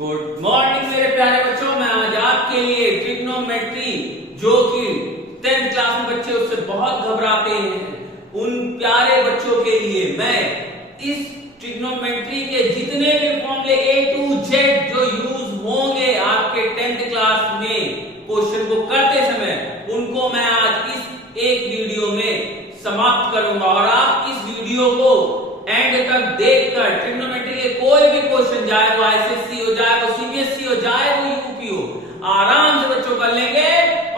Good morning मेरे प्यारे बच्चों। मैं आज आपके लिए ट्रिग्नोमेट्री, जो कि 10th क्लास में बच्चे उससे बहुत घबराते हैं, उन प्यारे बच्चों के लिए मैं इस ट्रिग्नोमेट्री के जितने भी फॉर्मूले A to Z जो यूज होंगे आपके 10th क्लास में क्वेश्चन को करते समय, उनको मैं आज इस एक वीडियो में समाप्त करूंगा। और आप इस वीडियो को एंड तक देखकर ट्रिग्नोमेट्री के कोई भी क्वेश्चन, चाहे वो आईसीएसई हो, चाहे वो सीबीएसई हो, चाहे वो यूपी हो, आराम से बच्चों कर लेंगे।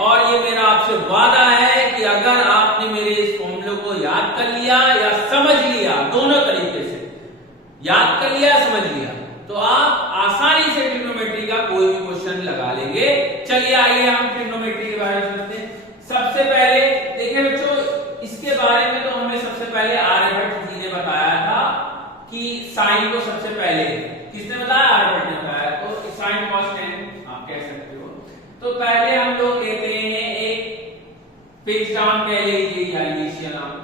और ये मेरा आपसे वादा है कि अगर आपने मेरे इस फॉर्मूले को याद कर लिया या समझ लिया, दोनों तरीके से याद कर लिया समझ लिया, तो आप आसानी से ट्रिग्नोमेट्री का कोई भी क्वेश्चन लगा लेंगे। चलिए आइए हम ट्रिग्नोमेट्री के बारे में समझते हैं। सबसे पहले देखिए बच्चों, इसके बारे में तो हमें सबसे पहले आर्यभट्ट जी ने बताया था कि साइन को सबसे पहले किसने बताया? आर्यभट्ट ने बताया। तो साइन कॉस टेन आप कह सकते हो। तो पहले हम लोग कहते हैं एक फिक्स्ड आर्म कह लीजिए या इनिशियल आर्म,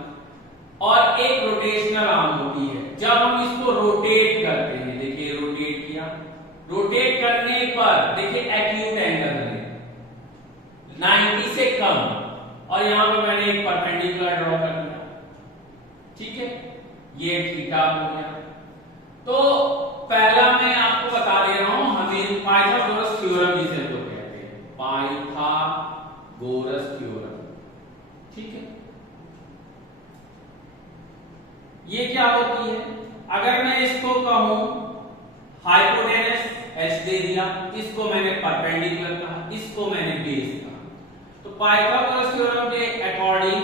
और एक रोटेशनल आर्म होती है। जब हम इसको रोटेट करते हैं, देखिए रोटेट किया, रोटेट करने पर देखिए एक्यूट एंगल है 90 से कम, और यहां पे मैंने एक परपेंडिकुलर ड्रॉ कर दिया, ठीक है, ये थीटा हो गया। तो पहला मैं आपको बता दे रहा हूं, हमें पाइथागोरस थ्योरम जिसे तो कहते हैं, पाइथागोरस थ्योरम, ठीक है। ये क्या होती है? अगर मैं इसको कहूं हाइपोटेनस h दे दिया, इसको मैंने परपेंडिकुलर कहा, इसको मैंने बेस कहा। तो पाइथागोरस थ्योरम के अकॉर्डिंग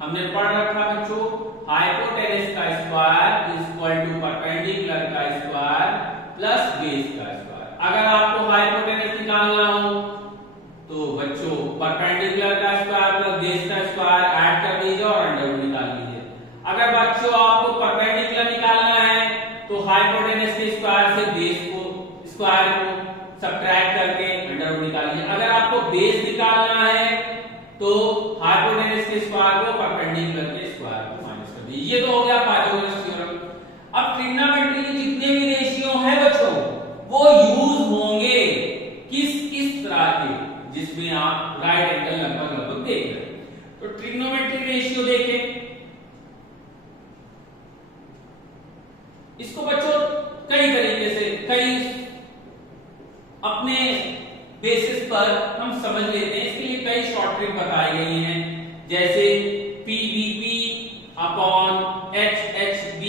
हमने पढ़ रखा बच्चों, हाइपोटेनस का square is equal to perpendicular का स्क्वायर प्लस बेस का स्क्वायर। अगर आपको हाइपोटेनस निकालना हो तो बच्चों परपेंडिकुलर का स्क्वायर प्लस बेस का स्क्वायर ऐड कर दीजिए और अंडर रूट निकाल लीजिए। अगर बच्चों आपको परपेंडिकुलर निकालना है तो हाइपोटेनस के स्क्वायर से बेस को स्क्वायर को सब्ट्रैक्ट करके अंडर रूट निकालिए। अगर आपको बेस निकालना है तो हाइपोटेनस के स्क्वायर को परपेंडिकुलर के स्क्वायर को माइनस कर दीजिए। ये तो हो गया पाइथागोरस थ्योरम। अब ट्रिग्नोमेट्री के जितने भी रेशियो हैं बच्चों, वो यूज होंगे किस तरह के, जिसमें आप राइट एंगल लगभग देख रहे हैं। तो ट्रिग्नोमेट्री रेशियो देखें, इसको बच्चों कई तरीके से, कई अपने बेसिस पर हम समझ लेते हैं। इसके लिए कई शॉर्ट ट्रिक बताई गई हैं, जैसे PVP अपॉन HHB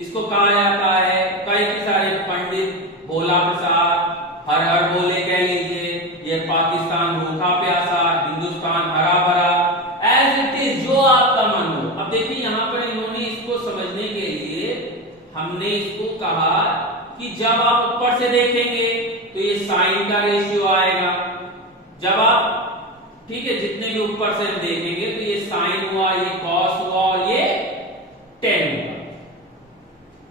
इसको कहा जाता है। कई सारे पंडित, भोला प्रसाद, हर हर बोले कह लीजिए, ये पाकिस्तान भूखा प्यासा, हिंदुस्तान हरा भरा, एज इट इज, जो आपका मन हो। अब देखिए यहां पर इन्होंने इसको समझने के लिए हमने इसको कहा कि जब आप ऊपर से देखेंगे तो ये साइन का रेशियो आएगा, जब आप, ठीक है, जितने भी ऊपर से देखेंगे तो ये साइन हुआ, ये कॉस हुआ और ये टेन हुआ,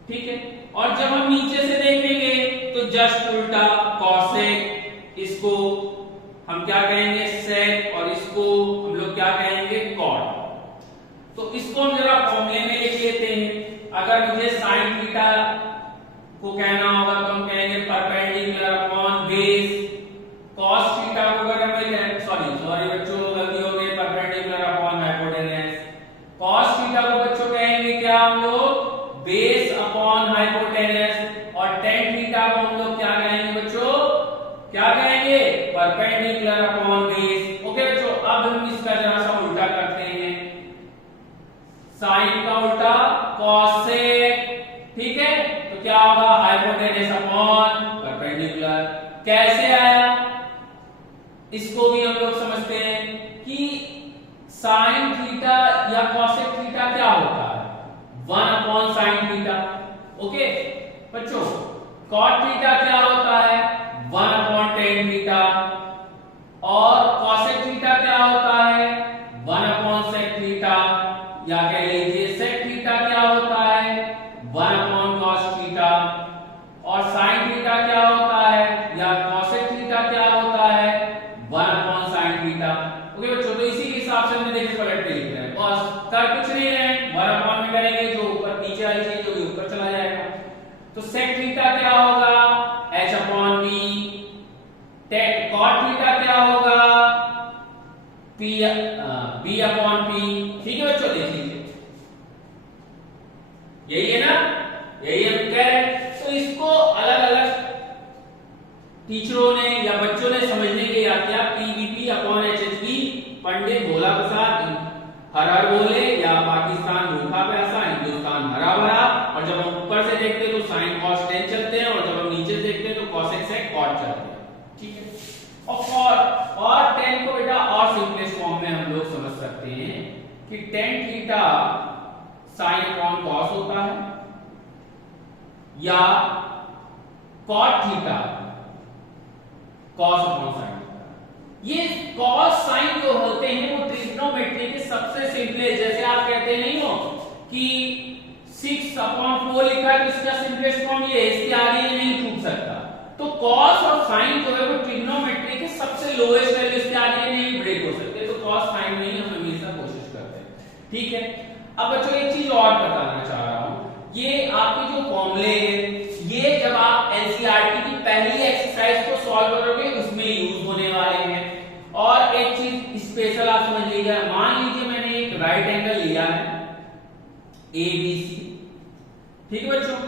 ठीक है। और जब हम नीचे से देखेंगे तो जस्ट उल्टा, कॉसेक, इसको हम क्या कहेंगे सेक, और इसको हम लोग क्या कहेंगे कॉट। तो इसको हम जरा फॉर्मूले में लिख लेते हैं। अगर मुझे साइन थीटा को कहना होगा तो हम कहेंगे perpendicular upon base, cos theta को अगर हमें, सॉरी बच्चों गलती हो गई, perpendicular upon hypotenuse. Cos theta को बच्चों कहेंगे क्या हम लोग? Base upon hypotenuse. और टेन थीटा को हम लोग क्या कहेंगे बच्चों? क्या कहेंगे? Perpendicular upon base. ओके बच्चों, अब हम इसका जरा सा उल्टा करते हैं, साइन का उल्टा कॉसेक, ठीक है। तो क्या होगा? Hypotenuse upon perpendicular. कैसे आया? इसको भी हम लोग समझते हैं कि साइन थीटा या कॉसेक थीटा क्या होता है? 1 अपॉन साइन थीटा। ओके बच्चों, कॉट थीटा क्या होता है? 1 अपॉन टेन थीटा। और कॉसेक थीटा क्या होता है? 1 अपॉन सेक थीटा, या कह लीजिए सेक थीटा क्या होता है? 1 अपॉन कॉस थीटा। और साइन थीटा क्या होता है, या कॉसेक थीटा क्या होता है? 1 अपॉन साइन थीटा। ओके बच्चों, तो इसी के हिसाब से हमने देखिए पलट के लिख रहे हैं, बस कर कुछ नहीं रहे हैं, 1 अपॉन में करेंगे, जो ऊपर नीचे वाली चीज होगी ऊपर चला जाएगा। तो सेक थीटा क्या होगा? h अपॉन कॉट चलते हैं, ठीक है। और tan को बेटा और सिंपलेस्ट फॉर्म में हम लोग समझ सकते हैं कि tan theta sin upon cos होता है या cot theta cos upon sin। ये cos sin जो होते हैं वो ट्रिग्नोमेट्री के सबसे सिंपलेस्ट, जैसे आप कहते नहीं हो कि 6/4 लिखा है तो इसका सिंपलेस्ट फॉर्म ये है, इसके आगे ये नहीं छूट सकता। तो cos और sin जो है वो ट्रिग्नोमेट्री के सबसे लोएस्ट वैल्यू, इसके आगे नहीं ब्रेक हो सकते, तो cos sin में ही हम हमेशा कोशिश करते हैं, ठीक है। अब बच्चों एक चीज और बताना चाह रहा हूं, ये आपके जो फॉर्मूले हैं ये जब आप एनसीईआरटी की पहली एक्सरसाइज को सॉल्व करोगे उसमें यूज होने वाले हैं। और एक चीज स्पेशल आप समझ लीजिए, मान लीजिए मैंने एक राइट एंगल लिया है ABC, ठीक है बच्चों,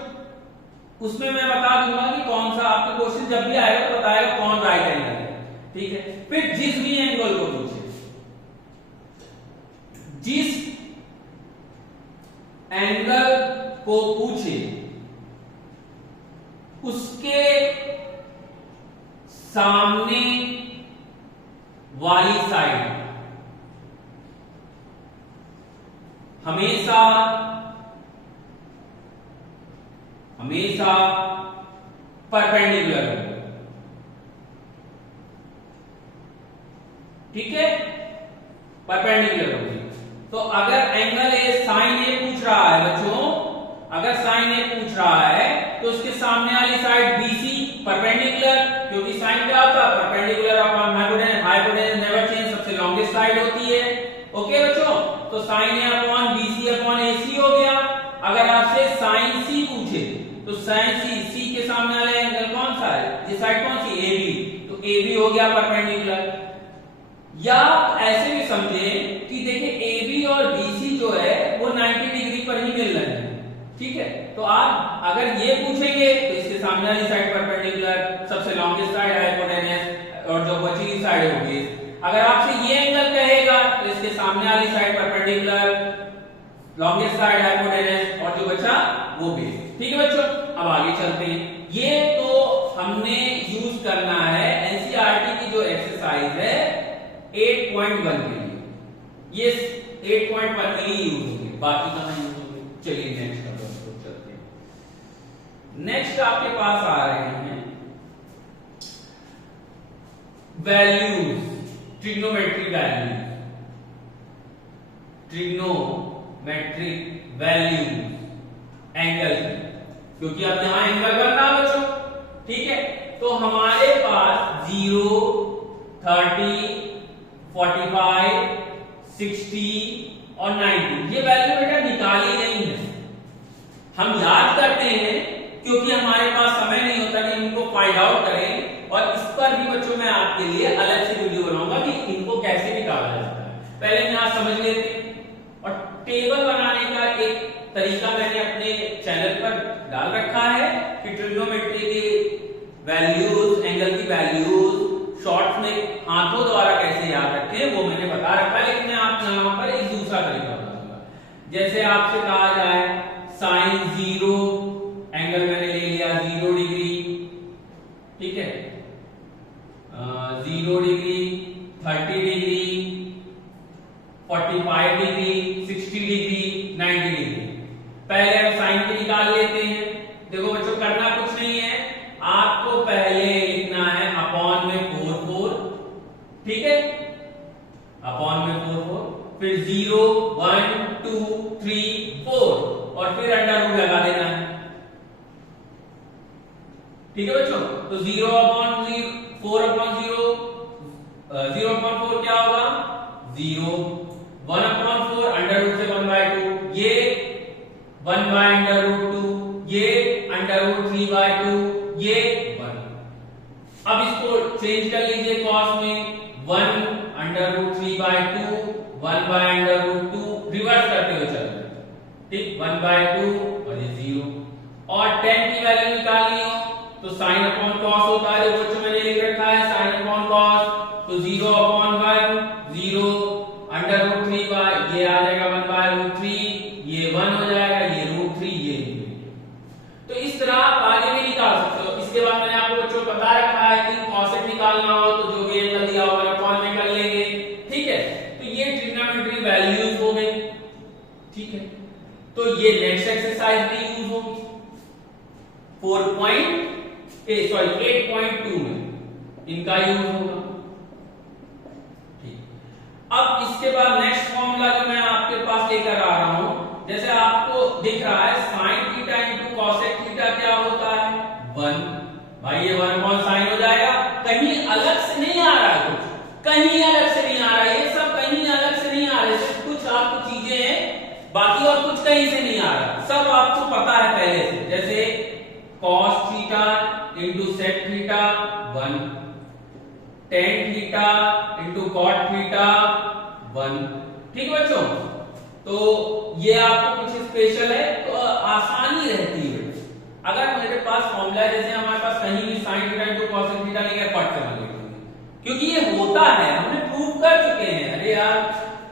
उसमें मैं बता दूंगा कि कौन सा आपके क्वेश्चन जब भी आएगा तो बताएगा कौन राइट एंगल है, ठीक है। फिर जिस भी एंगल को पूछे, जिस एंगल को पूछे उसके सामने वाली साइड हमेशा परपेंडिकुलर होगी, ठीक है, परपेंडिकुलर होगी। तो अगर एंगल ए साइन ए पूछ रहा है बच्चों, अगर साइन ए पूछ रहा है तो उसके सामने वाली साइड BC परपेंडिकुलर, क्योंकि साइन क्या होता है perpendicular upon hypotenuse never change, सबसे लॉन्गेस्ट साइड होती है, ओके बच्चों। तो साइन ए अपॉन BC अपॉन AC हो गया। अगर आपसे साइन C पूछे तो साइन C के सामने वाला एंगल कौन सा है, ये साइड कौन सी AB, तो AB हो गया परपेंडिकुलर। या ऐसे भी समझे कि देखिए AB और BC जो है वो 90 डिग्री पर ही मिल रहे हैं, ठीक है। तो आप अगर ये पूछेंगे तो इसके सामने वाली साइड परपेंडिकुलर, सबसे लॉन्गेस्ट साइड हाइपोटेन्यूज और जो बची हुई साइड होगी। अगर आपसे ये एंगल कहेगा तो इसके सामने वाली side perpendicular, longest side hypotenuse और जो बचा वो बेस, ठीक है बच्चों। अब आगे चलते हैं, ये तो हमने यूज करना है एनसीईआरटी की जो एक्सरसाइज है 8.1 के लिए, ये 8.1 में ही यूज होगी, बाकी कहां यूज होगी। चलिए नेक्स्ट चलते हैं। नेक्स्ट आपके पास आ रहे हैं values, trigonometric values, trigonometric values angle, क्योंकि अब यहां एंगल बन रहा है बच्चों, ठीक है। तो हमारे पास 0, 30, 45, 60 और 90 ये वैल्यू बेटा निकाली नहीं है, हम याद करते हैं क्योंकि हमारे पास समय नहीं होता कि इनको फाइंड आउट करें। और इस पर भी बच्चों मैं आपके लिए अलग से वीडियो बनाऊंगा कि इनको कैसे निकाला जाता है, पहले यहां समझ लेते हैं। और टेबल बनाने का एक तरीका मैंने अपने चैनल पर डाल रखा है कि ट्रिग्नोमेट्री की वैल्यूज, एंगल की वैल्यूज शॉर्ट्स में हाथों द्वारा कैसे याद रखें वो मैंने बता रखा है, लेकिन मैं आप यहां पर एक दूसरा तरीका बताऊंगा। जैसे आपसे कहा जाए साइन 0, एंगल मैंने ले लिया 0 डिग्री, ठीक है, 0 degree, 30 degree, 45 degree, 60 degree, 90 degree. पहले हम साइन की निकाल लेते हैं। देखो बच्चों करना कुछ नहीं है, आपको पहले लिखना है अपॉन में 4, ठीक है, अपॉन में 4, फिर 0, 1, 2, 3, 4 और फिर अंडर रूट लगा देना है, ठीक है बच्चों। तो 0 अपॉन 0, 4 अपॉन 0, 0 अपॉन 4 क्या होगा 0, 1 अपॉन 4 अंडर रूट से 1/2, ये 1 बाय अंडर रूट 2, ये अंडर रूट 3/2, ये 1। अब इसको चेंज कर लीजिए कॉस में, 1 under root 3/2, 1 by under root 2, reverse करते हुए चल रहे हैं, ठीक, 1/2 और ये 0। और 10 की वैल्यू निकालनी हो तो साइन अपॉन कॉस होता है, जो बच्चों मैंने लिख रखा है साइन अपॉन कॉस, तो 0 अपॉन 1 0 अंडर रूट 3 बाय ये आ जाएगा 1/√3, ये 1 हो जाएगा, ये √3 ये। तो इस तरह आप आगे भी निकाल सकते हो। इसके बाद मैंने आपको बच्चों बता रखा सॉरी 8.2 में इनका यूज होगा। ठीक, अब इसके बाद नेक्स्ट फॉर्मूला जो मैं आपके पास लेकर आ रहा हूं, जैसे आपको दिख रहा है sin theta into cosec theta क्या होता है 1। भाई ये 1 कौन साइन हो जाएगा, कहीं अलग से नहीं आ रहा है, कुछ कहीं अलग से नहीं आ रहा है, ये सब कहीं अलग से नहीं आ रहे, सिर्फ कुछ आपको चीजें हैं बाकी और कुछ कहीं से नहीं आ रहा, सब आपको पता है पहले से। जैसे cos theta into sec theta 1, tan theta into cot theta 1। ठीक बच्चों, तो ये आपको कुछ स्पेशल है तो आसानी रहती है। अगर मेरे पास फॉर्मूला है, जैसे हमारे पास कहीं भी sin theta into cosec theta लिखा है, पढ़ कर लिखेंगे क्योंकि ये होता है, हमने प्रूव कर चुके हैं। अरे यार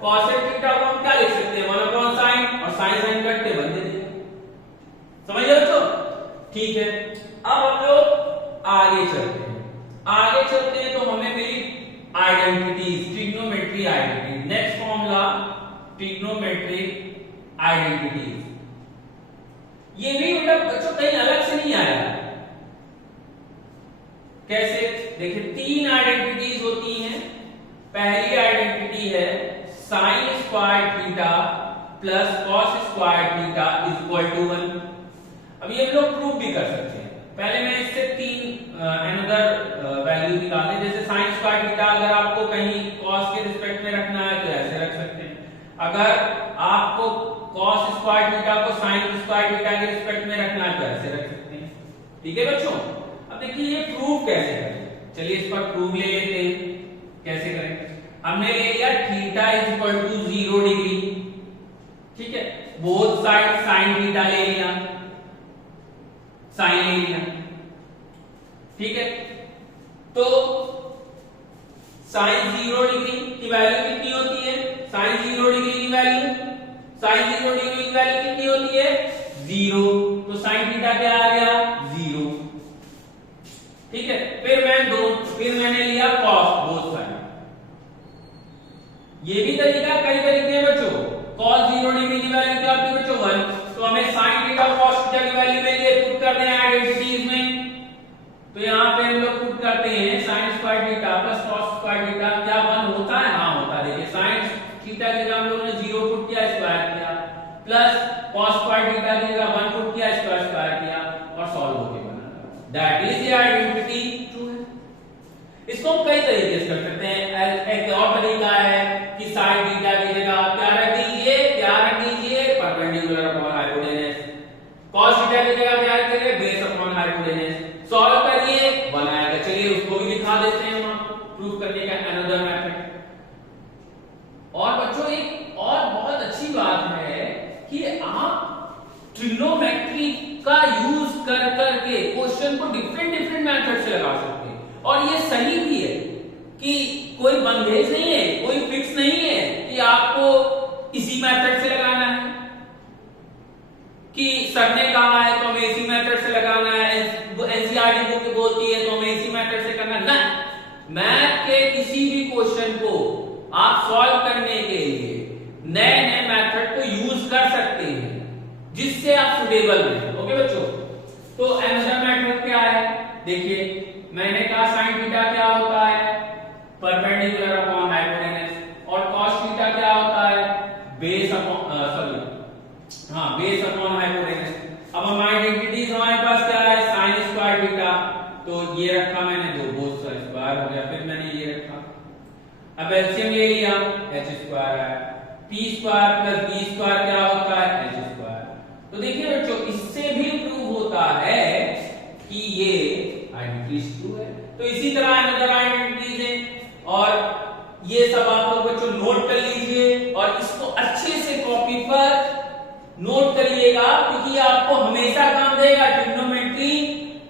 cosec थीटा को हम क्या लिख सकते हैं 1 अपॉन sin, और sin sin कटते बन देते हैं, समझ रहे बच्चों। ठीक है, अब हम लोग आगे चलते हैं। आगे चलते हैं तो हमें मिली identities, trigonometry identity. Next formula trigonometric identities, ये भी मतलब बच्चों कहीं अलग से नहीं आया। कैसे, देखिए 3 आइडेंटिटीज होती हैं। पहली आइडेंटिटी है sine square theta plus cos square theta is equal to 1। अब ये हम लोग प्रूव भी कर सकते हैं। पहले मैं इससे 3 अनदर वैल्यू निकालते, जैसे साइन स्क्वायर थीटा अगर आपको कहीं कॉस के रिस्पेक्ट में रखना है तो ऐसे रख सकते हैं, अगर आपको cos स्क्वायर थीटा को sin स्क्वायर थीटा के रिस्पेक्ट में रखना है तो ऐसे रख सकते हैं। ठीक है बच्चों, अब देखिए ये प्रूव कैसे करें, चलिए इस पर प्रूव ले लेते हैं। कैसे करें, हमने ले लिया theta is equal to 0 degree, ठीक है, बोथ साइड sin थीटा ले लिया, sin ले लिया, ठीक है, तो sin 0 डिग्री की वैल्यू कितनी होती है, sin 0 डिग्री की वैल्यू, sin 0 डिग्री की वैल्यू कितनी होती है 0, तो sin थीटा क्या आ गया 0। ठीक है, फिर मैंने लिया cos बोथ साइड। ये भी तरीका, कई तरीके हैं बच्चों। cos 0 डिग्री की वैल्यू क्या होती है बच्चों 1, तो हमें sin थीटा cos थीटा की वैल्यू में लिए पुट करते हैं आइडेंटिटीज में, तो यहां पे हम लोग पुट करते हैं sin square theta plus cos square theta क्या 1 होता है, हां होता है। देखिए sin थीटा की जगह हम लोगों ने 0 पुट किया, स्क्वायर किया, प्लस cos स्क्वायर थीटा की जगह 1 पुट किया, स्क्वायर किया और सॉल्व होके बना। That is the identity true है। इसको हम कई तरीके से कर सकते हैं। एक और तरीका है कि sin थीटा की जगह आप क्या रख दीजिए perpendicular upon hypotenuse, cos theta की जगह क्या रखेंगे बेस अपॉन हाइपोटेनस। सॉल्व करिए बनाएगा, चलिए उसको भी दिखा देते हैं हम आपको प्रूव करने का अनदर मेथड। और बच्चों एक और बहुत अच्छी बात है कि आप ट्रिग्नोमेट्री का यूज कर करके क्वेश्चन को डिफरेंट मेथड से लगा सकते हैं, और ये सही भी है कि कोई बंधेज नहीं है, कोई फिक्स नहीं है कि आपको इसी मेथड से लगाना है, कि सर ने कहा है तो हमें इसी मेथड से लगाना है, एनसीईआरटी बुक बोलती है तो हमें इसी मेथड से करना है। ना, मैथ के किसी भी क्वेश्चन को आप सॉल्व करने के लिए नए मेथड को यूज कर सकते हैं जिससे आप सुटेबल रहें। ओके बच्चों, तो अनदर मेथड क्या है, देखिए मैंने कहा sin थीटा क्या होता है परपेंडिकुलर अपॉन हाइपोटेनस, और cos थीटा क्या होता है base upon base upon hypotenuse. अब हम आइडेंटिटीज हमारे पास क्या है sin स्क्वायर थीटा, तो ये रखा मैंने दो, बोथ साइड स्क्वायर हो गया, फिर मैंने ये रखा, अब एलसीएम ले लिया h स्क्वायर है, p square plus b square क्या होता है h स्क्वायर। तो देखिए बच्चों इससे भी प्रूव होता है कि ये आइडेंटिटीज ट्रू है। तो इसी तरह अनदर आइडेंटिटीज है, और ये सब आप लोग बच्चों नोट कर लीजिए और इसको अच्छे से कॉपी पर नोट करिएगा, क्योंकि आपको हमेशा काम देगा। ट्रिग्नोमेट्री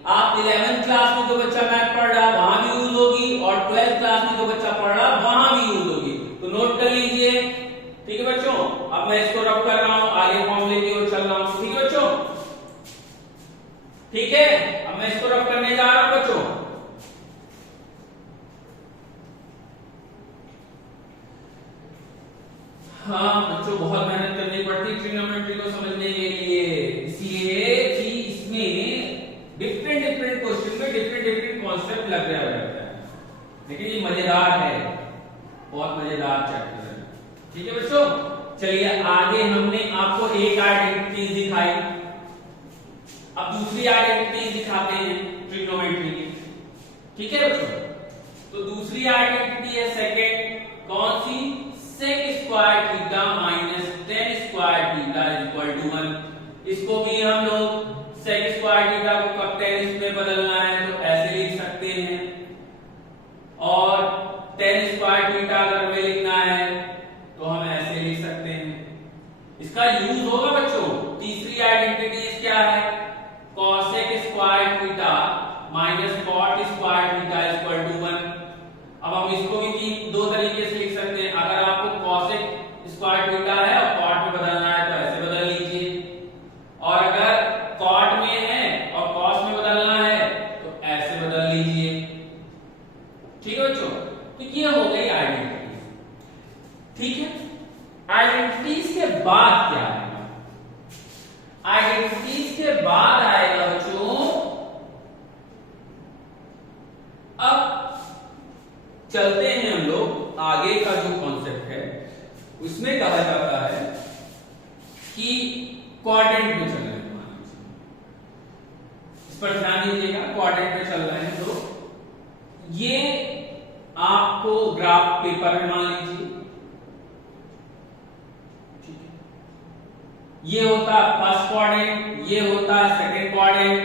आप 11th क्लास में जो बच्चा मैथ पढ़ रहा वहां भी यूज होगी, और 12th क्लास में जो बच्चा पढ़ रहा वहां भी यूज होगी, तो नोट कर लीजिए। ठीक है बच्चों, अब मैं इसको रब कर रहा हूं, आगे फॉर्मूले की ओर चल रहा हूं। ठीक है बच्चों, ठीक है, अब मैं इसको रब करने जा रहा हूं बच्चों। हाँ बच्चों, बहुत मेहनत करनी पड़ती है ट्रिग्नोमेट्री को समझने के लिए, इसलिए कि इसमें डिफरेंट क्वेश्चन में कॉन्सेप्ट लग रहा रहता है, लेकिन ये मजेदार है, बहुत मजेदार चैप्टर है। ठीक है बच्चों, चलिए आगे हमने आपको एक आइडेंटिटी दिखाई, अब दूसरी आइडेंटिटी दिखाते हैं ट्रिग्नोमेट्री की। ठीक है बच्चों, तो दूसरी आइडेंटिटी है सेकंड, कौन सी? sec square theta minus tan square theta is equal to 1। इसको भी हम लोग sec स्क्वायर थीटा को कब tan में बदलना है तो ऐसे लिख सकते हैं, और tan स्क्वायर थीटा अगर हमें लिखना है तो हम ऐसे लिख सकते हैं। इसका यूज होगा बच्चों। तीसरी आइडेंटिटी क्या है? cosec square theta minus cot square theta is equal to 1। अब हम इसको भी दो तरीके से लिख सकते हैं। अगर आपको cosec स्क्वायर थीटा है और cot में बदलना है तो ऐसे बदल लीजिए, और अगर cot में है और cos में बदलना है तो ऐसे बदल लीजिए। ठीक है बच्चों, तो ये हो गई आइडेंटिटी। ठीक है, आइडेंटिटीज के बाद क्या आएगा? आइडेंटिटीज के बाद आएगा बच्चों, अब चलते हैं हम लोग आगे का जो कॉन्सेप्ट है उसमें कहा जाता है कि क्वाड्रेंट में चल रहे हैं। इस पर ध्यान दीजिएगा, क्वाड्रेंट में चल रहे हैं तो ये आपको ग्राफ पेपर में मान लीजिए, ठीक है, ये होता है फर्स्ट क्वाड्रेंट, ये होता है सेकंड क्वाड्रेंट,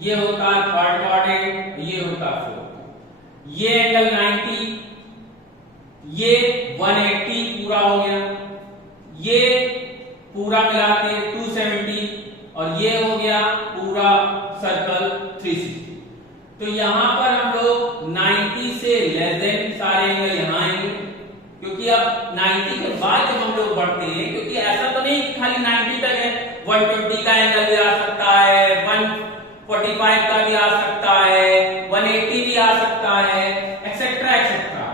ये होता है थर्ड क्वाड्रेंट, ये होता है फोर्थ। ये एंगल 90, ये 180 पूरा हो गया, ये पूरा मिला के 270, और ये हो गया पूरा सर्कल 360। तो यहां पर हम लोग 90 से लेस देन सारे एंगल यहां आएंगे, क्योंकि अब 90 के बाद जब हम लोग बढ़ते हैं, क्योंकि ऐसा तो नहीं कि खाली 90 तक है, 120 का एंगल भी आ सकता है, 145 का भी आ सकता है, 180 भी आ सकता है, एक्सेट्रा एक्सेट्रा।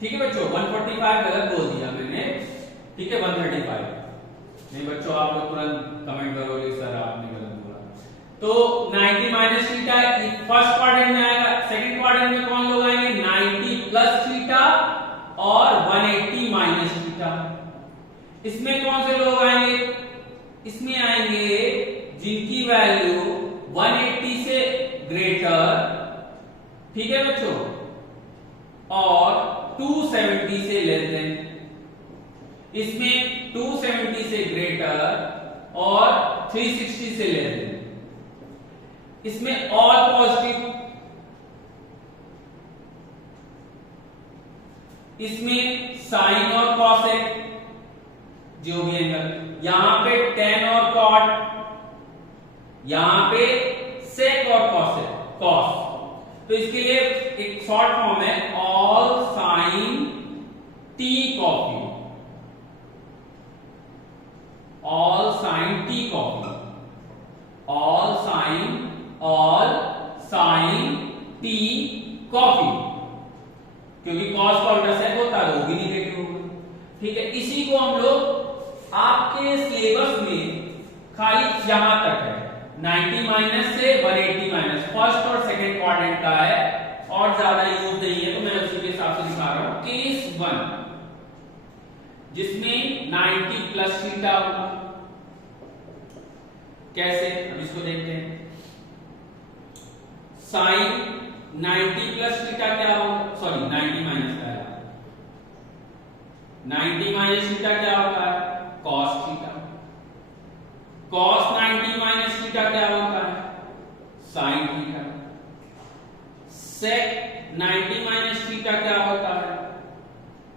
ठीक है बच्चों, 145 गलत बोल दिया मैंने, ठीक है, 135 नहीं बच्चों, आप लोग तुरंत कमेंट करोगे सर आपने गलत बोला। तो 90 माइनस थीटा फर्स्ट क्वाड्रेंट में आएगा, सेकंड क्वाड्रेंट में कौन लोग आएंगे? 90 प्लस थीटा और 180 माइनस थीटा। इसमें कौन से लोग आएंगे? इसमें आएंगे जिनकी वैल्यू 180 से ग्रेटर, ठीक है बच्चों, और 270 से लेस देन। इसमें 270 से ग्रेटर और 360 से लेस देन। इसमें ऑल पॉजिटिव, इसमें साइन और कॉसेक जो भी एंगल, यहां पे tan और cot, यहां पे sec और cos। तो इसके लिए एक शॉर्ट फॉर्म है all sine t coffee, all sine t coffee, all sine t coffee, क्योंकि cos का उल्टा sec होता है, वो भी निगेटिव होगा। ठीक है, इसी को हम लोग आपके सिलेबस में खाली यहां तक है, 90 माइनस से 180 माइनस, फर्स्ट और सेकंड क्वाड्रेंट का है, और ज्यादा यूज नहीं है, तो मैं उसी के हिसाब से दिखा रहा हूं। केस 1 जिसमें 90 प्लस थीटा होगा, कैसे, अब इसको देखते हैं। साइन 90 प्लस थीटा क्या होगा, सॉरी 90 माइनस का है, 90 माइनस थीटा क्या होता है? cos theta. cos 90 minus theta क्या होता है? sin theta. sec 90 minus theta क्या होता है?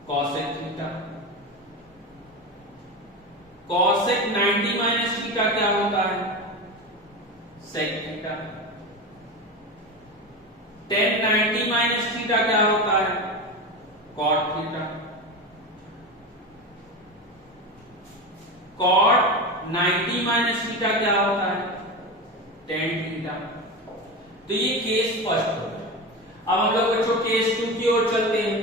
cosec theta. cosec 90 minus theta क्या होता है? sec theta. tan 90 minus theta क्या होता है? cot theta. cot 90 minus theta क्या होता है? tan theta. तो ये केस फर्स्ट हो गया। अब हम लोग बच्चों केस 2 की ओर चलते हैं।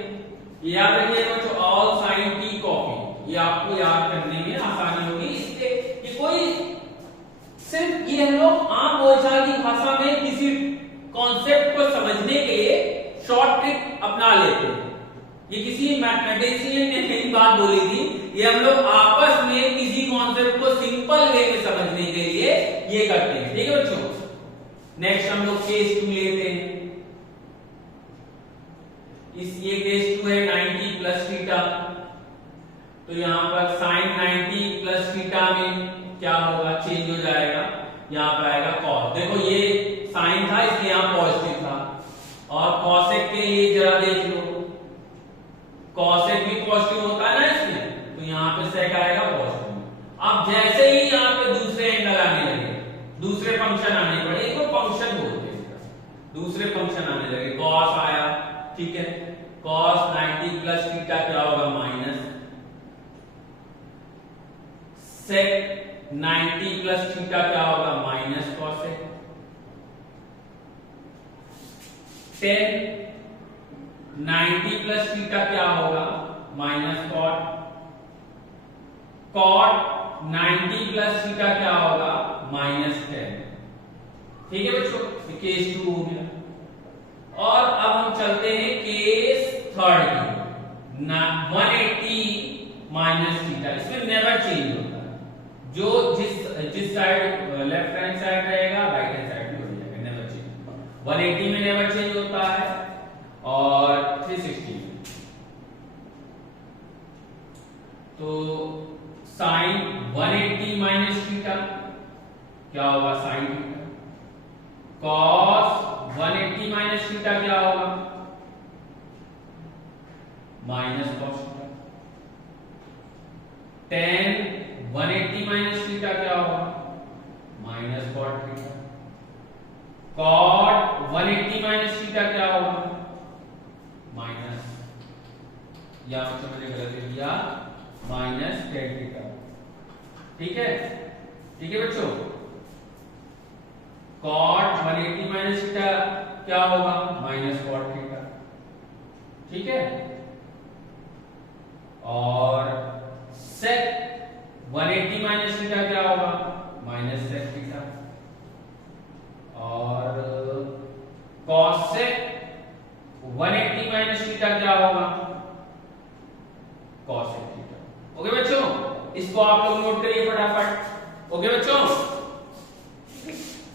याद रखिएगा बच्चों, ऑल साइन t कॉफी, ये आपको याद करने में आसानी होगी। इससे ये कोई सिर्फ ये हम लोग आम बोलचाल की भाषा में किसी कॉन्सेप्ट को समझने अपना लेते हैं। ये किसी मैथमेटिशियन ने नई बात बोली थी, ये हम लोग आपस में किसी कॉन्सेप्ट को सिंपल वे में समझने के लिए ये करते हैं। ठीक है बच्चों, नेक्स्ट हम लोग केस 2 लेते हैं। ये केस 2 है 90 प्लस थीटा। तो यहां पर साइन 90 प्लस थीटा में क्या होगा, चेंज हो जाएगा, यहां पर आएगा कॉस। देखो ये साइन था इसलिए यहां पॉजिटिव था, और कॉसेक के लिए जरा देख लो, कॉसेक भी पॉजिटिव होता है ना इसमें, तो यहां पे सेक आएगा पॉजिटिव। अब जैसे ही यहां पे दूसरे एंगल आने लगे, दूसरे फंक्शन आने पड़े, इसको फंक्शन बोलते हैं इसका, दूसरे फंक्शन आने लगे, कॉस आया, ठीक है, कॉस 90 प्लस थीटा क्या होगा, माइनस सेक 90 प्लस थीटा क्या होगा, minus cosec, tan 90 plus theta क्या होगा, minus cot, cot 90 plus theta क्या होगा, माइनस 10। ठीक है बच्चों, केस 2 हो गया। और अब हम चलते हैं केस 3 की, 180 माइनस थीटा। इसमें नेवर चेंज होता है, जो जिस साइड लेफ्ट हैंड साइड रहेगा राइट हैंड साइड भी हो जाएगा, नेवर चेंज। 180 में नेवर चेंज होता है और 360 में। तो साइन 180 माइनस थीटा क्या होगा, sine theta, cos 180 minus theta क्या होगा, minus cos theta, tan 180 minus theta क्या होगा, minus cot theta, cot 180 minus theta क्या होगा, माइनस, या मैंने गलत लिख दिया, माइनस टेन थीटा। ठीक है, ठीक है बच्चों, कॉट 180 माइनस थीटा क्या होगा, माइनस कॉट थीटा। ठीक है, और सेक 180 माइनस थीटा क्या होगा, माइनस सेक थीटा, और कॉसेक 180 माइनस थीटा क्या होगा, कॉसेक थीटा। ओके बच्चों, इसको आप लोग नोट करिए फटाफट। ओके बच्चों।